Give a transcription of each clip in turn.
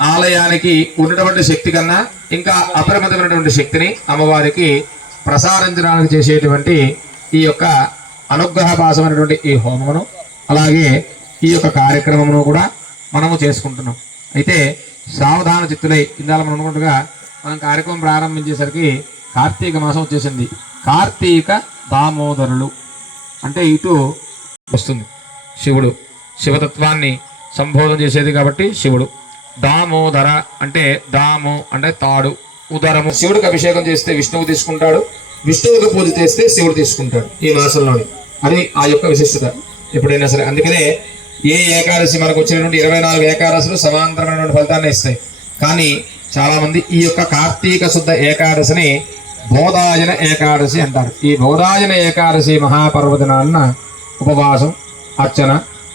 ఆలయానికి ఉన్నటువంటి శక్తి కన్నా ఇంకా అపరిమితమైనటువంటి శక్తిని అమ్మవారికి ప్రసారించడానికి చేసేటువంటి ఈ యొక్క అనుగ్రహ భాషమైనటువంటి ఈ హోమమును అలాగే ఈ యొక్క కార్యక్రమమును కూడా మనము చేసుకుంటున్నాం. అయితే సావధాన చిత్తులై ఇందాల మనం అనుకుంటుగా మనం కార్యక్రమం ప్రారంభించేసరికి కార్తీక మాసం వచ్చేసింది. కార్తీక దామోదరులు అంటే ఇటు వస్తుంది. శివుడు శివతత్వాన్ని సంబోధన చేసేది కాబట్టి శివుడు. దామోదర అంటే దాము అంటే తాడు. ఉదరము. శివుడికి అభిషేకం చేస్తే విష్ణువు తీసుకుంటాడు. విష్ణువుకి పూజ చేస్తే శివుడు తీసుకుంటాడు ఈ మాసంలోని. అది ఆ యొక్క విశిష్టత. ఎప్పుడైనా సరే. అందుకనే ఏ ఏకాదశి మనకు వచ్చినటువంటి ఇరవై నాలుగు ఏకాదశులు సమాంతరమైనటువంటి ఫలితాన్ని ఇస్తాయి. కానీ చాలామంది ఈ యొక్క కార్తీక శుద్ధ ఏకాదశిని బోధాయన ఏకాదశి అంటారు. ఈ బోధాయన ఏకాదశి మహాపర్వదినాన్న ఉపవాసం అర్చన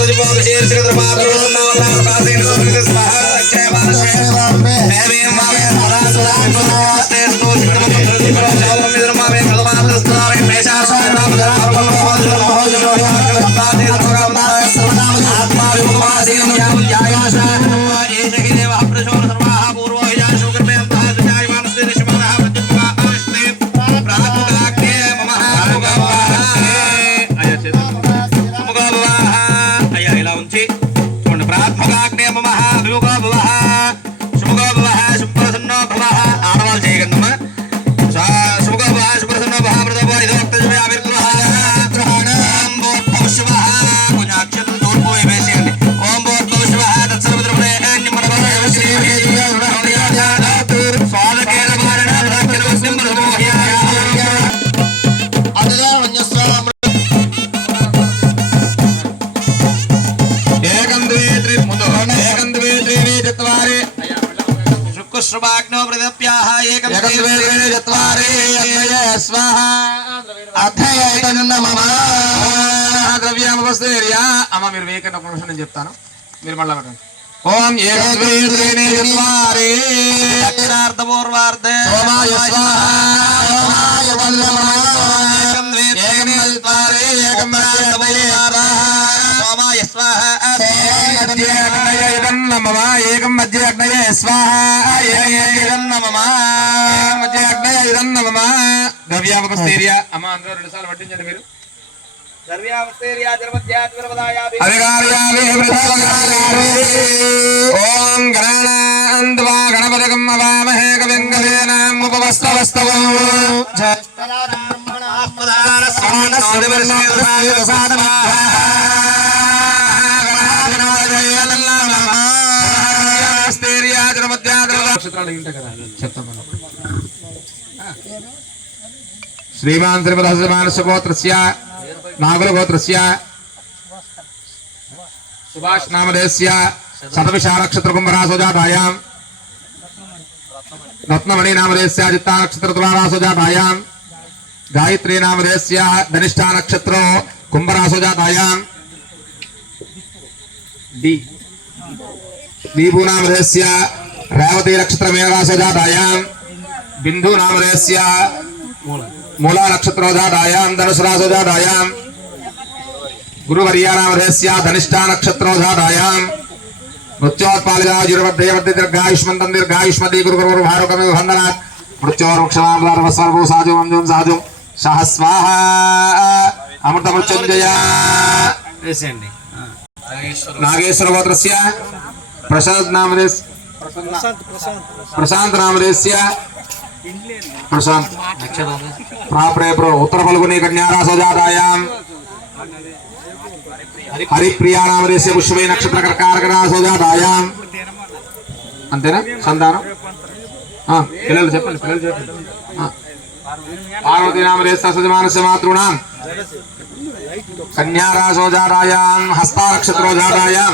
లిఖ్యా రాజే Madrugada అన్నయ స్వాహ అథయతన్న మమ ద్రవ్యామవస్తేర్యా అమ్మ మీరు వేయకండి ఒక నిమిషం నేను చెప్తాను. మీరు మళ్ళా పెట్టండి ఓం సోమాయ సోమాయ ఏకం సోమాయ స్వాహ। నమమ ఏకం మధ్య అగ్నయ స్వాహ నమమ మధ్య అగ్నయ ఇదం నమమ ద్రవ్యామపస్తేర్య అమ్మ అందరూ రెండు సార్లు పట్టించండి మీరు ఓం గణానాంద్వా గణపదకం అవామహే కవింగదేనాం ఉపవస్తవస్తవం శ్రీమాన్ శ్రీమదమానస గోత్రస్య నాగుల గోత్రస్య సుభాష్ నామదేస్య శతవిషా నక్షత్ర కుంభరాసోజాతాయాం రత్నమణి నామదేస్య చిత్తా నక్షత్ర తులారాసోజాతాయాం గాయత్రీ నామదేస్య ధనిష్ఠా నక్షత్రో కుంభరాసోజాతాయాం డి దీపు నామదేస్య రేవతి నక్షత్ర మేనరాసోజాతాయాం బిందు నామదేస్య మూలా నక్షత్రోజాతాయాం ధనుసు రాసోజాతాయాం గురువర్యానామధేస్య ధనిష్టా నక్షత్రోధారాయాం మృత్యోత్పాలిగాజురవర్ధయవర్ధి దీర్ఘాయుష్మంతం దీర్ఘాయుష్మతి గురు గురు భారకమే వందనాత్ మృత్యోర్వృక్షమాం సాజు. సహస్వాహ అమృత మృత్యుంజయ. నాగేశ్వర గోత్రస్య. ప్రశాంత్ నామదేశ్ ప్రశాంత్ నామదేశ్య ప్రశాంత్ ప్రాపరే ప్రో ఉత్తర ఫల్గుని కన్యారాసోజాతాయాం హరిప్రియా నామదేశ్య పుష్పే నక్షత్ర కర్కారకరాసోజాతాయాం అంతేనా సంతానం ఆ, పిల్లలు చెప్పండి పిల్లలు చెప్పండి ఆ. పార్వతీ నామదేశ సజమానస్య మాతృణాం కన్యారాసోజాతాయాం హస్తానక్షత్రోజాతాయాం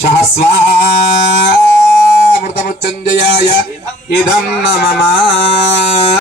సహస్వామృతమృత్యుంజయాయ ఇదం నమ